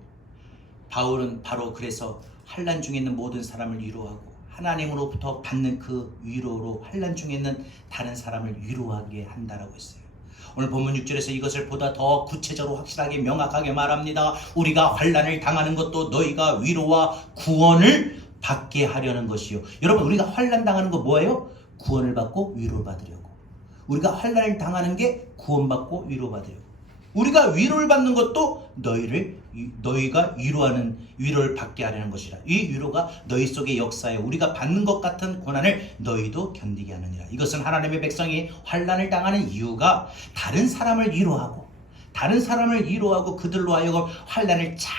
바울은 바로 그래서 환난 중에 있는 모든 사람을 위로하고 하나님으로부터 받는 그 위로로 환난 중에 있는 다른 사람을 위로하게 한다라고 했어요. 오늘 본문 6절에서 이것을 보다 더 구체적으로 확실하게 명확하게 말합니다. 우리가 환난을 당하는 것도 너희가 위로와 구원을 받게 하려는 것이요. 여러분, 우리가 환난 당하는 거 뭐예요? 구원을 받고 위로를 받으려고. 우리가 환난을 당하는 게 구원받고 위로받으려고. 우리가 위로를 받는 것도 너희가 위로를 받게 하려는 것이라. 이 위로가 너희 속의 역사에 우리가 받는 것 같은 고난을 너희도 견디게 하느니라. 이것은 하나님의 백성이 환난을 당하는 이유가 다른 사람을 위로하고 그들로 하여금 환난을 잘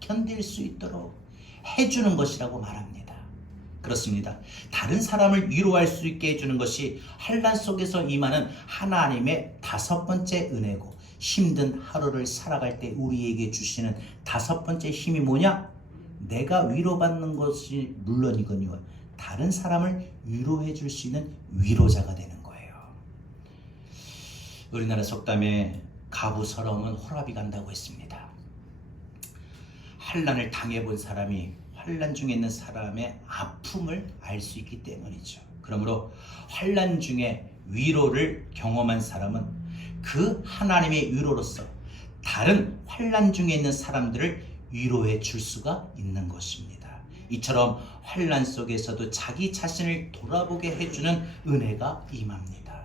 견딜 수 있도록 해주는 것이라고 말합니다. 그렇습니다. 다른 사람을 위로할 수 있게 해주는 것이 환난 속에서 임하는 하나님의 5번째 은혜고, 힘든 하루를 살아갈 때 우리에게 주시는 5번째 힘이 뭐냐? 내가 위로받는 것이 물론이거니와 다른 사람을 위로해 줄 수 있는 위로자가 되는 거예요. 우리나라 속담에 가부서러움은 호랍이 간다고 했습니다. 환난을 당해본 사람이 환난 중에 있는 사람의 아픔을 알 수 있기 때문이죠. 그러므로 환난 중에 위로를 경험한 사람은 그 하나님의 위로로서 다른 환난 중에 있는 사람들을 위로해 줄 수가 있는 것입니다. 이처럼 환난 속에서도 자기 자신을 돌아보게 해주는 은혜가 임합니다.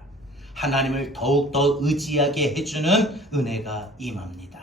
하나님을 더욱더 의지하게 해주는 은혜가 임합니다.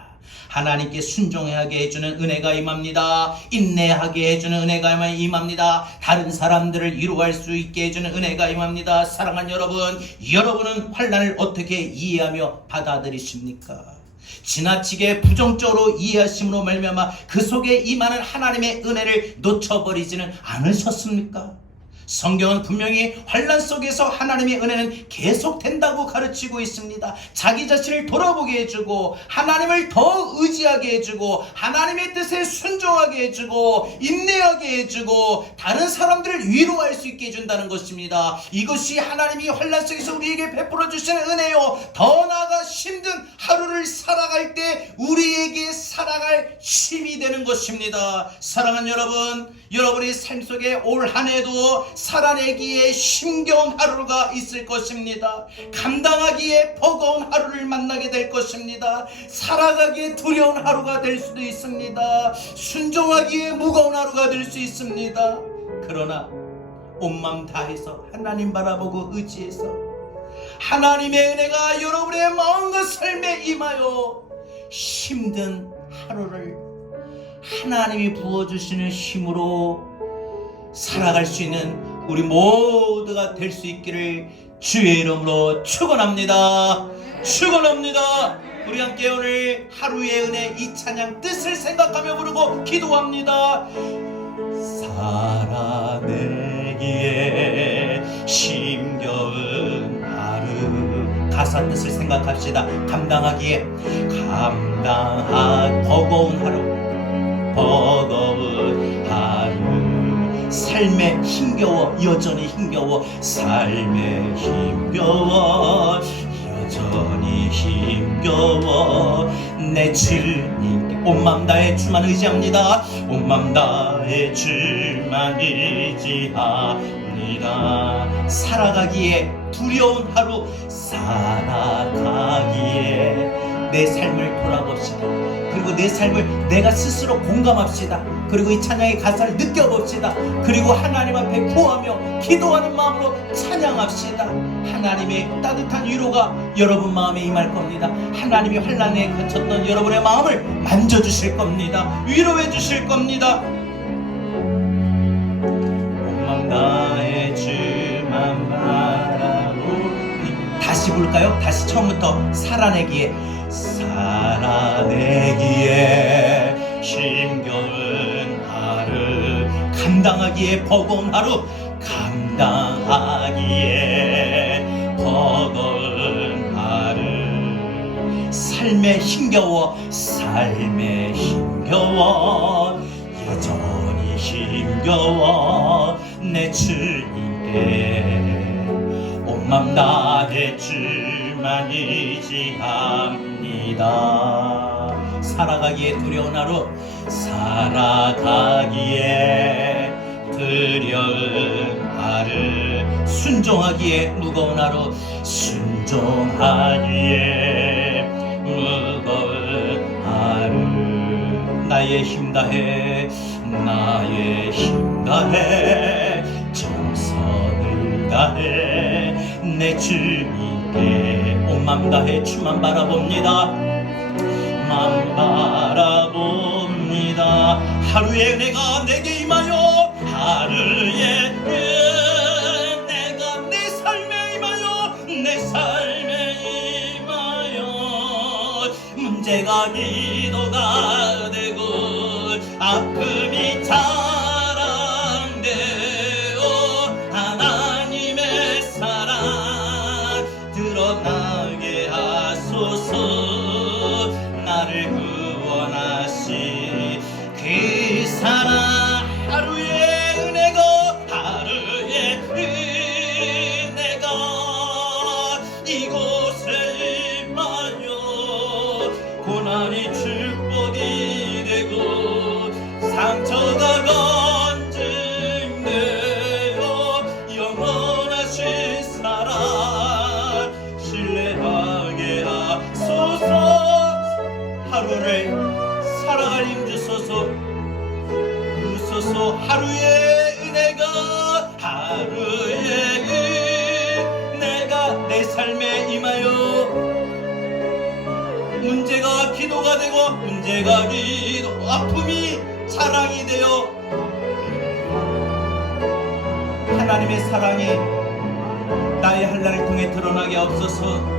하나님께 순종하게 해주는 은혜가 임합니다. 인내하게 해주는 은혜가 임합니다. 다른 사람들을 위로할 수 있게 해주는 은혜가 임합니다. 사랑하는 여러분은 환난을 어떻게 이해하며 받아들이십니까? 지나치게 부정적으로 이해하심으로 말미암아 그 속에 임하는 하나님의 은혜를 놓쳐버리지는 않으셨습니까? 성경은 분명히 환난 속에서 하나님의 은혜는 계속된다고 가르치고 있습니다. 자기 자신을 돌아보게 해주고 하나님을 더 의지하게 해주고 하나님의 뜻에 순종하게 해주고 인내하게 해주고 다른 사람들을 위로할 수 있게 해준다는 것입니다. 이것이 하나님이 환난 속에서 우리에게 베풀어 주시는 은혜요, 더 나아가 힘든 하루를 살아갈 때 우리에게 살아갈 힘이 되는 것입니다. 사랑하는 여러분의 삶 속에 올 한 해도 살아내기에 힘겨운 하루가 있을 것입니다. 감당하기에 버거운 하루를 만나게 될 것입니다. 살아가기에 두려운 하루가 될 수도 있습니다. 순종하기에 무거운 하루가 될 수 있습니다. 그러나 온 마음 다해서 하나님 바라보고 의지해서 하나님의 은혜가 여러분의 마음과 삶에 임하여 힘든 하루를 하나님이 부어주시는 힘으로 살아갈 수 있는 우리 모두가 될 수 있기를 주의 이름으로 축원합니다. 우리 함께 오늘 하루의 은혜 이 찬양 뜻을 생각하며 부르고 기도합니다. 살아내기에 힘겨운 하루, 가사 뜻을 생각합시다. 감당하기에 버거운 하루, 삶에 힘겨워, 여전히 힘겨워, 삶에 힘겨워, 여전히 힘겨워, 내 주님께 온 맘 다해 주만 의지합니다. 온 맘 다해 주만 의지합니다. 살아가기에 두려운 하루, 살아가기에 내 삶을 돌아봅시다. 그리고 내 삶을 내가 스스로 공감합시다. 그리고 이 찬양의 가사를 느껴봅시다. 그리고 하나님 앞에 구하며 기도하는 마음으로 찬양합시다. 하나님의 따뜻한 위로가 여러분 마음에 임할 겁니다. 하나님이 환난에 갇혔던 여러분의 마음을 만져주실 겁니다. 위로해 주실 겁니다. 온 마음 다해 주만 바라보. 다시 부를까요? 다시 처음부터. 살아내기에 힘겨운 하루, 감당하기에 버거운 하루, 삶에 힘겨워, 여전히 힘겨워, 내 주님께 온 맘 다해 주만 의지합니다. 살아가기에 두려운 하루, 순종하기에 무거운 하루, 나의 힘 다해 정성을 다해 내 주님께 온 맘 다해 주만 바라봅니다. 주만 바라봅니다. 하루의 은혜가 내게 임하여 하루의 은혜가 내 삶에 임하여 내 삶에 임하여 문제가 기도가 되고 아픔이 자랑되어 하나님의 사랑 드러나게 하소서. 나를 구원하시 그 사랑 하루의 은혜가 이곳에 임하여 고난이 축복이 되고 상처가 건증되어 영원하신 사랑 신뢰하게 하소서. 하루를 살아갈 힘 주소서. 주소서. 하루의 은혜가 내 삶에 임하여 문제가 기도가 되고 문제가 기도 아픔이 자랑이 되어 하나님의 사랑이 나의 한란을 통해 드러나게 없어서.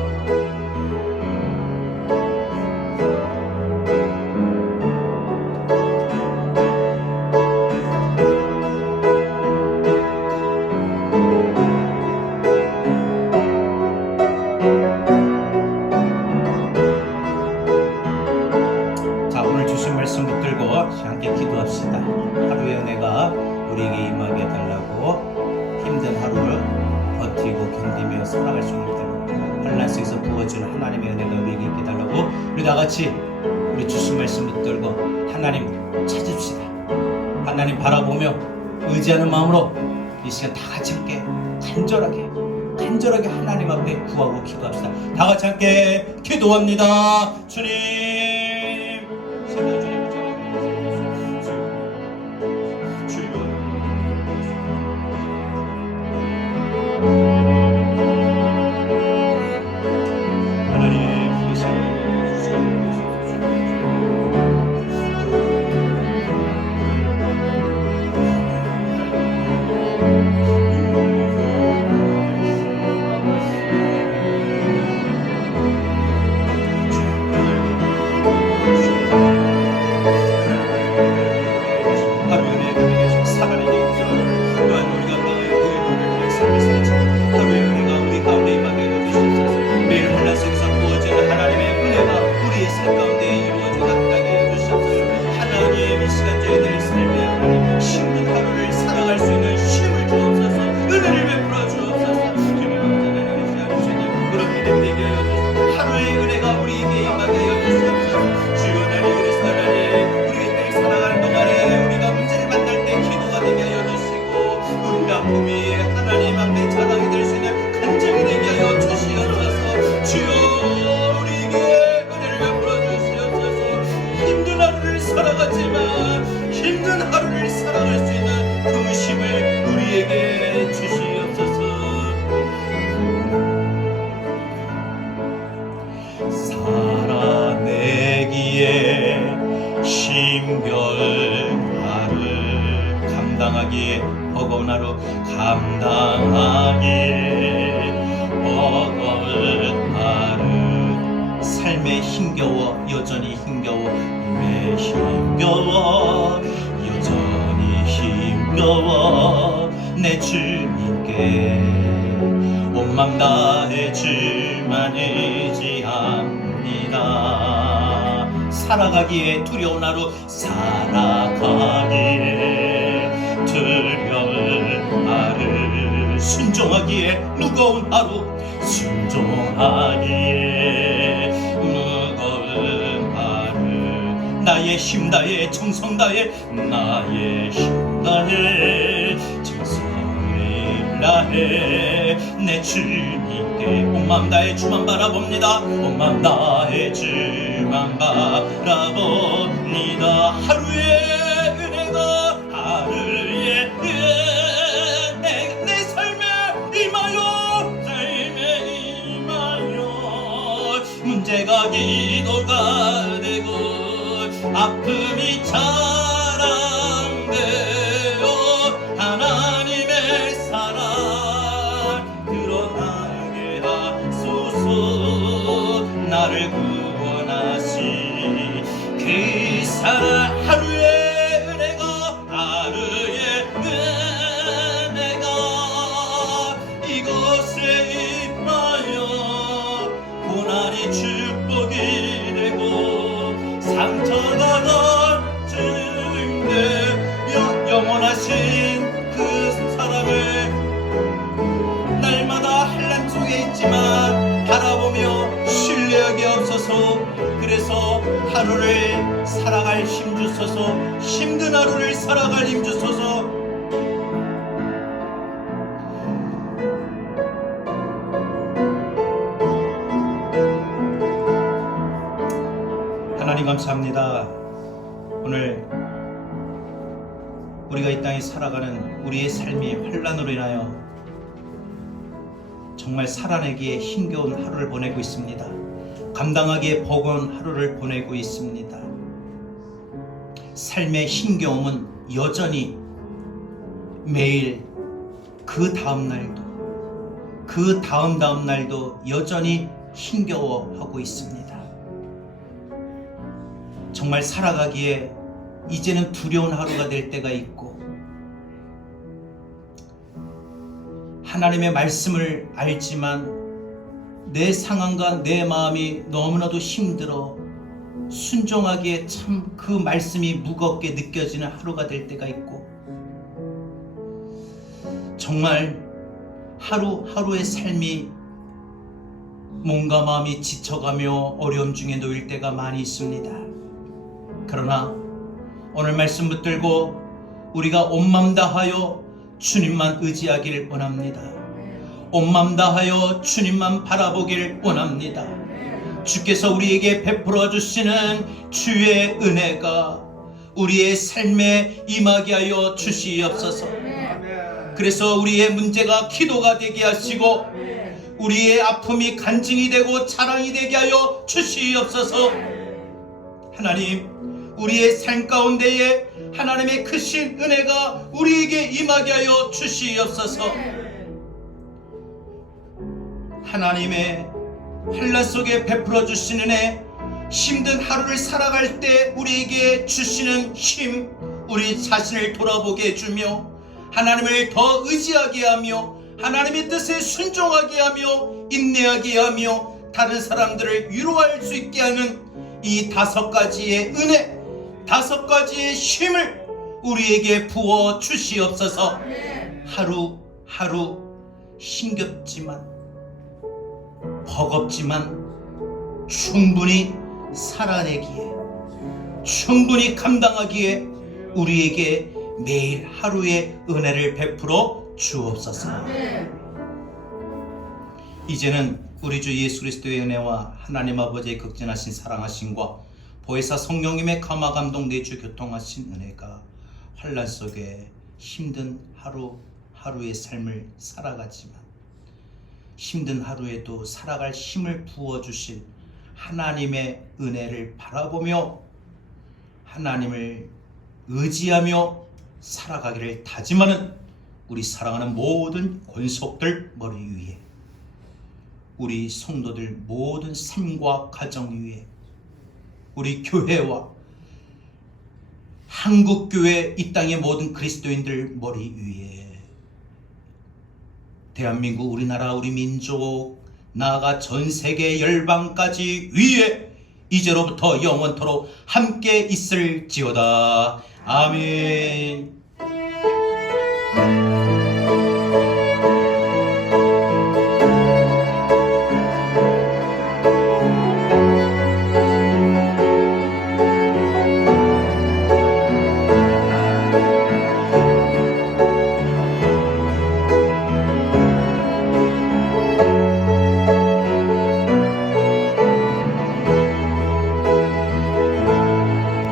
말씀 붙들고 함께 기도합시다. 하루의 은혜가 우리에게 임하게 해달라고 힘든 하루를 버티고 견디며 살아갈 수 있는 환난 속에서 부어주는 하나님의 은혜가 우리에게 있게 해달라고 우리 다같이 우리 주신 말씀 붙들고 하나님 찾읍시다. 하나님 바라보며 의지하는 마음으로 이 시간 다같이 함께 간절하게 하나님 앞에 구하고 기도합시다. 다같이 함께 기도합니다. 주님 힘든 하루를 살아갈 수 있는 그 힘을 우리에게 주시옵소서. 살아내기에 힘겨운 하루 감당하기에 버거운 하루 감당하기에 버거운 하루 삶에 힘겨워 여전히 힘겨워 삶에 힘겨워 여전히 힘겨워 내 주님께 온 맘 다해 주만 의지합니다. 살아가기에 두려운 하루 살아가기에 두려운 하루 순종하기에 무거운 하루 순종하기에 무거운 하루 나의 힘 다해 정성 다해 나의 힘 다해 정성을 다해 내 주님께 온 맘 다해 주만 바라봅니다. 온 맘 다해 주만 바라봅니다. 하루의 은혜가 하루의 은혜가 내 삶에 임하여 삶에 임하여 문제가 기도가 되고 아픔이 자랑되어 하나님의 사랑 드러나게 하소서. 나를 구원하시 그 사랑 하루의 은혜가 이곳에 임하여 고난이 축복이 되고 상처가 넓증되며 영원하신 그 사랑을 날마다 환난 속에 있지만 바라보며 신뢰하게 없어서. 그래서 하루를 살아갈 힘 주소서. 힘든 하루를 살아갈 힘 주소서. 하나님 감사합니다. 오늘 우리가 이 땅에 살아가는 우리의 삶이 환난으로 인하여 정말 살아내기에 힘겨운 하루를 보내고 있습니다. 감당하기에 버거운 하루를 보내고 있습니다. 삶의 힘겨움은 여전히 매일 그 다음 날도 그 다음 날도 여전히 힘겨워하고 있습니다. 정말 살아가기에 이제는 두려운 하루가 될 때가 있고 하나님의 말씀을 알지만 내 상황과 내 마음이 너무나도 힘들어 순종하기에 참 그 말씀이 무겁게 느껴지는 하루가 될 때가 있고 정말 하루하루의 삶이 몸과 마음이 지쳐가며 어려움 중에 놓일 때가 많이 있습니다. 그러나 오늘 말씀 붙들고 우리가 온 맘 다하여 주님만 의지하기를 원합니다. 온 맘 다하여 주님만 바라보길 원합니다. 주께서 우리에게 베풀어 주시는 주의 은혜가 우리의 삶에 임하게 하여 주시옵소서. 그래서 우리의 문제가 기도가 되게 하시고 우리의 아픔이 간증이 되고 자랑이 되게 하여 주시옵소서. 하나님, 우리의 삶 가운데에 하나님의 크신 은혜가 우리에게 임하게 하여 주시옵소서. 하나님의 환난 속에 베풀어 주시는 은혜, 힘든 하루를 살아갈 때 우리에게 주시는 힘, 우리 자신을 돌아보게 해주며 하나님을 더 의지하게 하며 하나님의 뜻에 순종하게 하며 인내하게 하며 다른 사람들을 위로할 수 있게 하는 이 5가지의 은혜, 5가지의 힘을 우리에게 부어 주시옵소서. 하루하루 힘겹지만 버겁지만 충분히 살아내기에 충분히 감당하기에 우리에게 매일 하루의 은혜를 베풀어 주옵소서. 이제는 우리 주 예수 그리스도의 은혜와 하나님 아버지의 극진하신 사랑하심과 보혜사 성령님의 감화 감동 내주 교통하신 은혜가 환난 속에 힘든 하루하루의 삶을 살아가지만 힘든 하루에도 살아갈 힘을 부어주실 하나님의 은혜를 바라보며 하나님을 의지하며 살아가기를 다짐하는 우리 사랑하는 모든 권속들 머리 위에, 우리 성도들 모든 삶과 가정 위에, 우리 교회와 한국교회 이 땅의 모든 그리스도인들 머리 위에, 대한민국 우리나라 우리 민족 나아가 전세계 열방까지 위에 이제로부터 영원토록 함께 있을지어다. 아멘.